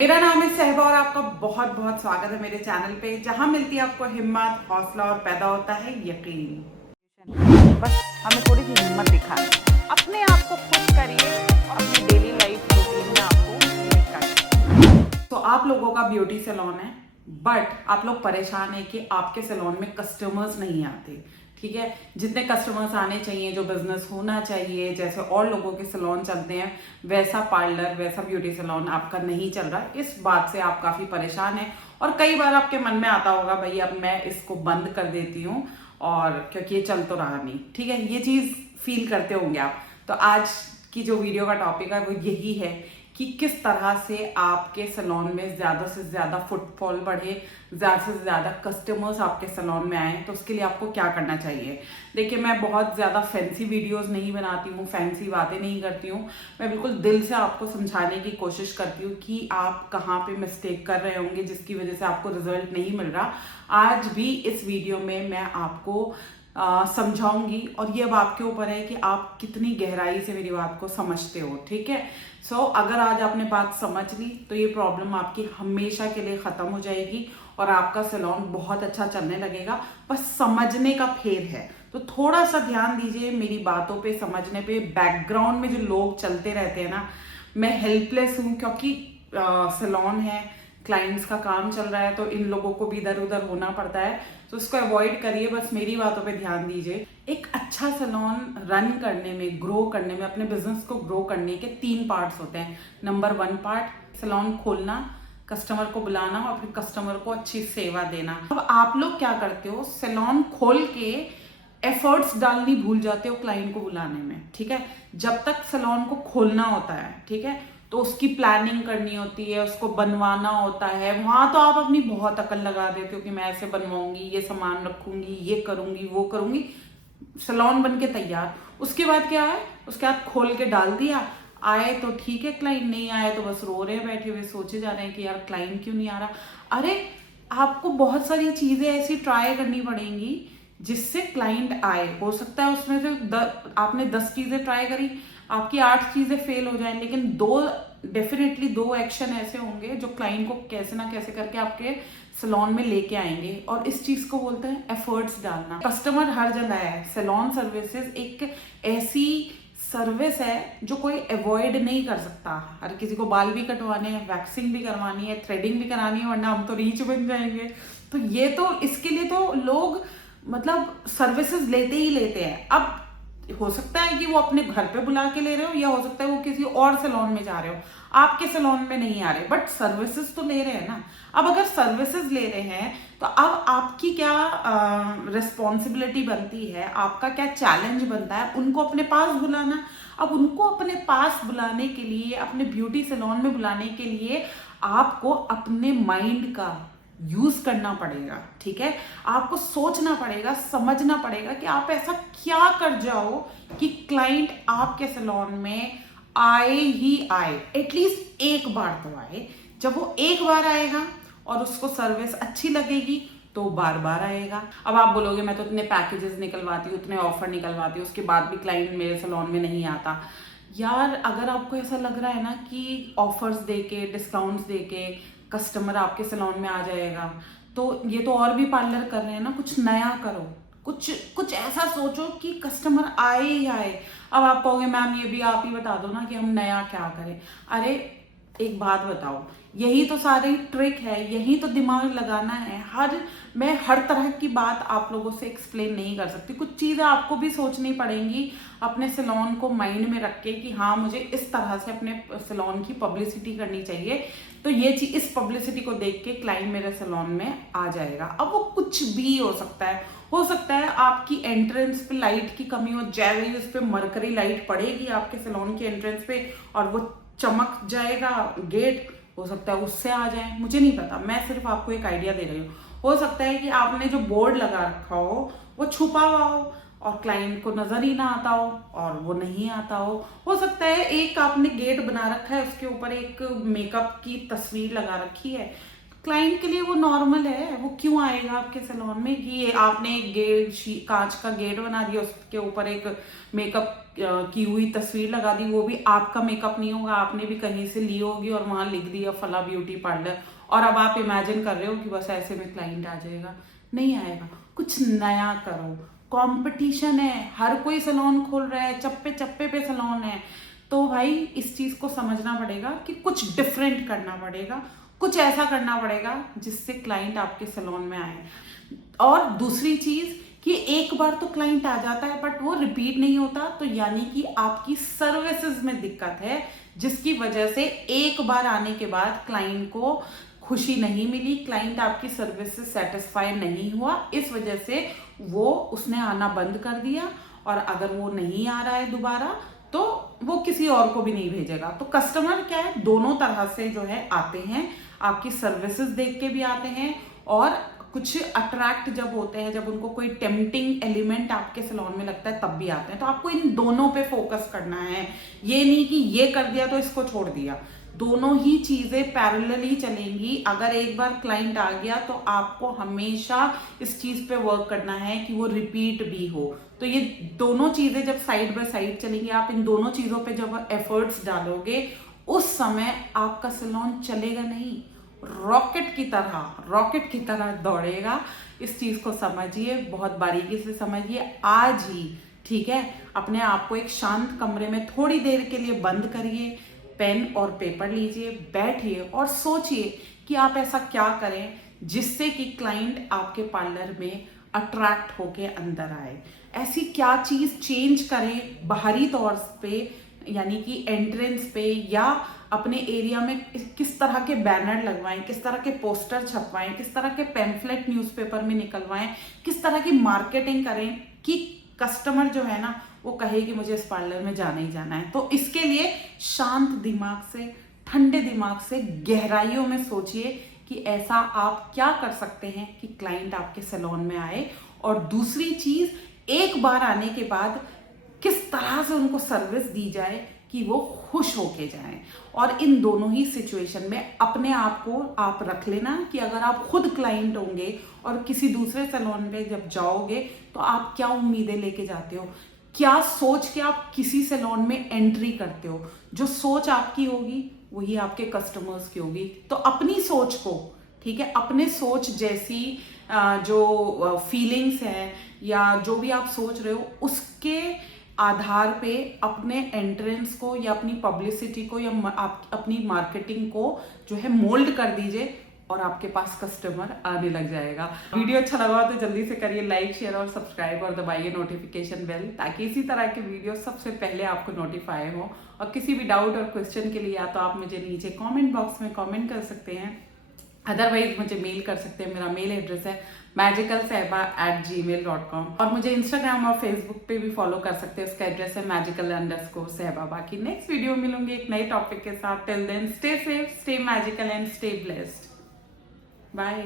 मेरा नाम है सहबा और आपका बहुत बहुत स्वागत है मेरे चैनल पे, जहां मिलती है आपको हिम्मत, हौसला और पैदा होता है यकीन। बस हमें थोड़ी सी हिम्मत दिखानी है। अपने आप को खुश करिए और अपनी डेली लाइफ रूटीन में आपको मेक करिए। तो आप लोगों का ब्यूटी सैलून है, बट आप लोग परेशान है कि आपके सैलून में कस्टमर्स नहीं आते। ठीक है, जितने कस्टमर्स आने चाहिए, जो बिजनेस होना चाहिए, जैसे और लोगों के सैलून चलते हैं, वैसा पार्लर, वैसा ब्यूटी सैलून आपका नहीं चल रहा। इस बात से आप काफी परेशान हैं और कई बार आपके मन में आता होगा, भाई अब मैं इसको बंद कर देती हूँ, और क्योंकि ये चल तो रहा नहीं। ठीक है, ये चीज फील करते होंगे आप। तो आज की जो वीडियो का टॉपिक है वो यही है कि किस तरह से आपके सैलून में ज़्यादा से ज़्यादा फुटफॉल बढ़े, ज़्यादा से ज़्यादा कस्टमर्स आपके सैलून में आए। तो उसके लिए आपको क्या करना चाहिए। देखिए, मैं बहुत ज़्यादा फैंसी वीडियोस नहीं बनाती हूँ, फैंसी बातें नहीं करती हूँ। मैं बिल्कुल दिल से आपको समझाने की कोशिश करती हूँ कि आप कहाँ पे मिस्टेक कर रहे होंगे जिसकी वजह से आपको रिजल्ट नहीं मिल रहा। आज भी इस वीडियो में मैं आपको समझाऊंगी, और ये अब आपके ऊपर है कि आप कितनी गहराई से मेरी बात को समझते हो। ठीक है, अगर आज आपने बात समझ ली तो ये प्रॉब्लम आपकी हमेशा के लिए खत्म हो जाएगी और आपका सैलून बहुत अच्छा चलने लगेगा। बस समझने का फेर है, तो थोड़ा सा ध्यान दीजिए मेरी बातों पे, समझने पे। बैकग्राउंड में जो लोग चलते रहते हैं ना, मैं हेल्पलेस हूँ, क्योंकि सैलून है, क्लाइंट्स का काम चल रहा है, तो इन लोगों को भी इधर उधर होना पड़ता है। तो उसको अवॉइड करिए, बस मेरी बातों पे ध्यान दीजिए। एक अच्छा सैलून रन करने में, ग्रो करने में, अपने बिजनेस को ग्रो करने के 3 पार्ट्स होते हैं। नंबर 1 पार्ट सैलून खोलना, कस्टमर को बुलाना और फिर कस्टमर को अच्छी सेवा देना। अब आप लोग क्या करते हो, सैलून खोल के एफर्ट्स डालनी भूल जाते हो क्लाइंट को बुलाने में। ठीक है, जब तक सैलून को खोलना होता है, ठीक है, तो उसकी प्लानिंग करनी होती है, उसको बनवाना होता है। वहां तो आप अपनी बहुत अकल लगा देते हो कि मैं ऐसे बनवाऊंगी, ये सामान रखूंगी, ये करूंगी, वो करूंगी। सैलून बन के तैयार। उसके बाद क्या है, उसके बाद खोल के डाल दिया। आए तो ठीक है क्लाइंट, नहीं आए तो बस रो रहे हैं बैठे हुए, सोचे जा रहे हैं कि यार क्लाइंट क्यों नहीं आ रहा। अरे, आपको बहुत सारी चीजें ऐसी ट्राई करनी पड़ेंगी जिससे क्लाइंट आए। हो सकता है उसमें से आपने 10 चीजें ट्राई करी, आपकी 8 चीजें फेल हो जाए, लेकिन डेफिनेटली 2 एक्शन ऐसे होंगे जो क्लाइंट को कैसे ना कैसे करके आपके सैलून में लेके आएंगे। और इस चीज को बोलते हैं एफर्ट्स डालना। कस्टमर हर जगह है। सैलून सर्विसेज एक ऐसी सर्विस है जो कोई अवॉइड नहीं कर सकता। हर किसी को बाल भी कटवाने हैं, वैक्सिंग भी करवानी है, थ्रेडिंग भी करानी है, वरना हम तो रीच बन जाएंगे। तो ये तो, इसके लिए तो लोग मतलब सर्विसेज लेते ही लेते हैं। अब हो सकता है कि वो अपने घर पे बुला के ले रहे हो, या हो सकता है वो किसी और सैलून में जा रहे हो, आपके सैलून में नहीं आ रहे, बट सर्विसेज तो ले रहे हैं ना। अब अगर सर्विसेज ले रहे हैं तो अब आपकी क्या रिस्पॉन्सिबिलिटी बनती है, आपका क्या चैलेंज बनता है, उनको अपने पास बुलाना। अब उनको अपने पास बुलाने के लिए, अपने ब्यूटी सैलून में बुलाने के लिए आपको अपने माइंड का यूज करना पड़ेगा। ठीक है, आपको सोचना पड़ेगा, समझना पड़ेगा कि आप ऐसा क्या कर जाओ कि क्लाइंट आपके सैलून में आए ही आए, एटलीस्ट एक बार तो आए। जब वो एक बार आएगा और उसको सर्विस अच्छी लगेगी तो बार बार आएगा। अब आप बोलोगे मैं तो इतने पैकेजेस निकलवाती हूँ, इतने ऑफर निकलवाती हूँ, उसके बाद भी क्लाइंट मेरे सैलून में नहीं आता। यार, अगर आपको ऐसा लग रहा है ना कि ऑफर्स देके, डिस्काउंट्स देके कस्टमर आपके सैलून में आ जाएगा, तो ये तो और भी पार्लर कर रहे हैं ना, कुछ नया करो। कुछ कुछ ऐसा सोचो कि कस्टमर आए ही आए। अब आप कहोगे मैम ये भी आप ही बता दो ना कि हम नया क्या करें। अरे, एक बात बताओ, यही तो सारी ट्रिक है, यही तो दिमाग लगाना है। मैं हर तरह की बात आप लोगों से एक्सप्लेन नहीं कर सकती। कुछ चीज़ें आपको भी सोचनी पड़ेंगी अपने सैलून को माइंड में रख के कि हाँ, मुझे इस तरह से अपने सैलून की पब्लिसिटी करनी चाहिए, तो ये चीज, इस पब्लिसिटी को देख के क्लाइंट मेरे सैलून में आ जाएगा। अब वो कुछ भी हो सकता है। हो सकता है आपकी एंट्रेंस पे लाइट की कमी हो जाए, उस पे मरकरी लाइट पड़ेगी आपके सैलून की एंट्रेंस पे और वो चमक जाएगा गेट। हो सकता है उससे आ जाए, मुझे नहीं पता, मैं सिर्फ आपको एक आइडिया दे रही हूँ। हो सकता है कि आपने जो बोर्ड लगा रखा हो वो छुपा हुआ हो और क्लाइंट को नजर ही ना आता हो और वो नहीं आता हो सकता है एक आपने गेट बना रखा है, उसके ऊपर एक मेकअप की तस्वीर लगा रखी है, क्लाइंट के लिए वो नॉर्मल है। वो क्यों आएगा आपके सैलून में कि ये आपने एक गेट, कांच का गेट बना दिया, उसके ऊपर एक मेकअप की हुई तस्वीर लगा दी, वो भी आपका मेकअप नहीं होगा, आपने भी कहीं से ली होगी और वहां लिख दिया फला ब्यूटी पार्लर, और अब आप इमेजिन कर रहे हो कि बस ऐसे में क्लाइंट आ जाएगा। नहीं आएगा। कुछ नया करो। कंपटीशन है, हर कोई सैलून खोल रहा है, चप्पे चप्पे पे सैलून है, तो भाई इस चीज को समझना पड़ेगा कि कुछ डिफरेंट करना पड़ेगा, कुछ ऐसा करना पड़ेगा जिससे क्लाइंट आपके सैलून में आए। और दूसरी चीज कि एक बार तो क्लाइंट आ जाता है बट वो रिपीट नहीं होता, तो यानी कि आपकी सर्विसेज में दिक्कत है, जिसकी वजह से एक बार आने के बाद क्लाइंट को खुशी नहीं मिली, क्लाइंट आपकी सर्विस से सेटिस्फाई नहीं हुआ, इस वजह से वो उसने आना बंद कर दिया। और अगर वो नहीं आ रहा है दोबारा तो वो किसी और को भी नहीं भेजेगा। तो कस्टमर क्या है, दोनों तरह से जो है आते हैं, आपकी सर्विसेज देख के भी आते हैं, और कुछ अट्रैक्ट जब होते हैं, जब उनको कोई टेम्पटिंग एलिमेंट आपके सैलून में लगता है तब भी आते हैं। तो आपको इन दोनों पे फोकस करना है, ये नहीं कि ये कर दिया तो इसको छोड़ दिया। दोनों ही चीजें पैरेलली चलेंगी। अगर एक बार क्लाइंट आ गया तो आपको हमेशा इस चीज पे वर्क करना है कि वो रिपीट भी हो। तो ये दोनों चीजें जब साइड बाय साइड चलेंगी, आप इन दोनों चीजों पे जब एफर्ट्स डालोगे, उस समय आपका सैलून चलेगा नहीं, रॉकेट की तरह दौड़ेगा। इस चीज को समझिए, बहुत बारीकी से समझिए आज ही, ठीक है। अपने आप को एक शांत कमरे में थोड़ी देर के लिए बंद करिए, पेन और पेपर लीजिए, बैठिए और सोचिए कि आप ऐसा क्या करें जिससे कि क्लाइंट आपके पार्लर में अट्रैक्ट होके अंदर आए। ऐसी क्या चीज चेंज करें बाहरी तौर पे, यानी कि एंट्रेंस पे या अपने एरिया में किस तरह के बैनर लगवाएं, किस तरह के पोस्टर छपवाएं, किस तरह के पैम्फलेट न्यूज़पेपर में निकलवाएं, किस तरह की मार्केटिंग करें कि कस्टमर जो है ना वो कहे कि मुझे इस पार्लर में जाना ही जाना है। तो इसके लिए शांत दिमाग से, ठंडे दिमाग से गहराइयों में सोचिए कि ऐसा आप क्या कर सकते हैं कि क्लाइंट आपके सैलून में आए। और दूसरी चीज, एक बार आने के बाद किस तरह से उनको सर्विस दी जाए कि वो खुश होके जाएं। और इन दोनों ही सिचुएशन में अपने आप को आप रख लेना कि अगर आप खुद क्लाइंट होंगे और किसी दूसरे सैलून पे जब जाओगे तो आप क्या उम्मीदें लेके जाते हो, क्या सोच के आप किसी सैलून में एंट्री करते हो। जो सोच आपकी होगी वही आपके कस्टमर्स की होगी। तो अपनी सोच को, ठीक है, अपने सोच जैसी जो फीलिंग्स हैं या जो भी आप सोच रहे हो उसके आधार पे अपने एंट्रेंस को या अपनी पब्लिसिटी को या आप अपनी मार्केटिंग को जो है मोल्ड कर दीजिए और आपके पास कस्टमर आने लग जाएगा। वीडियो अच्छा लगा तो जल्दी से करिए लाइक, शेयर और सब्सक्राइब और दबाइए नोटिफिकेशन बेल, ताकि इसी तरह के वीडियो सबसे पहले आपको नोटिफाई हो। और किसी भी डाउट और क्वेश्चन के लिए या तो आप मुझे नीचे कमेंट बॉक्स में कमेंट कर सकते हैं, अदरवाइज मुझे मेल कर सकते हैं। मेरा मेल एड्रेस है magicalsehba@gmail.com और मुझे इंस्टाग्राम और फेसबुक पे भी फॉलो कर सकते हैं, उसका एड्रेस है magical_sehba। बाकी नेक्स्ट वीडियो मिलूंगी एक नए टॉपिक के साथ। Till then stay safe, stay magical and stay blessed. Bye.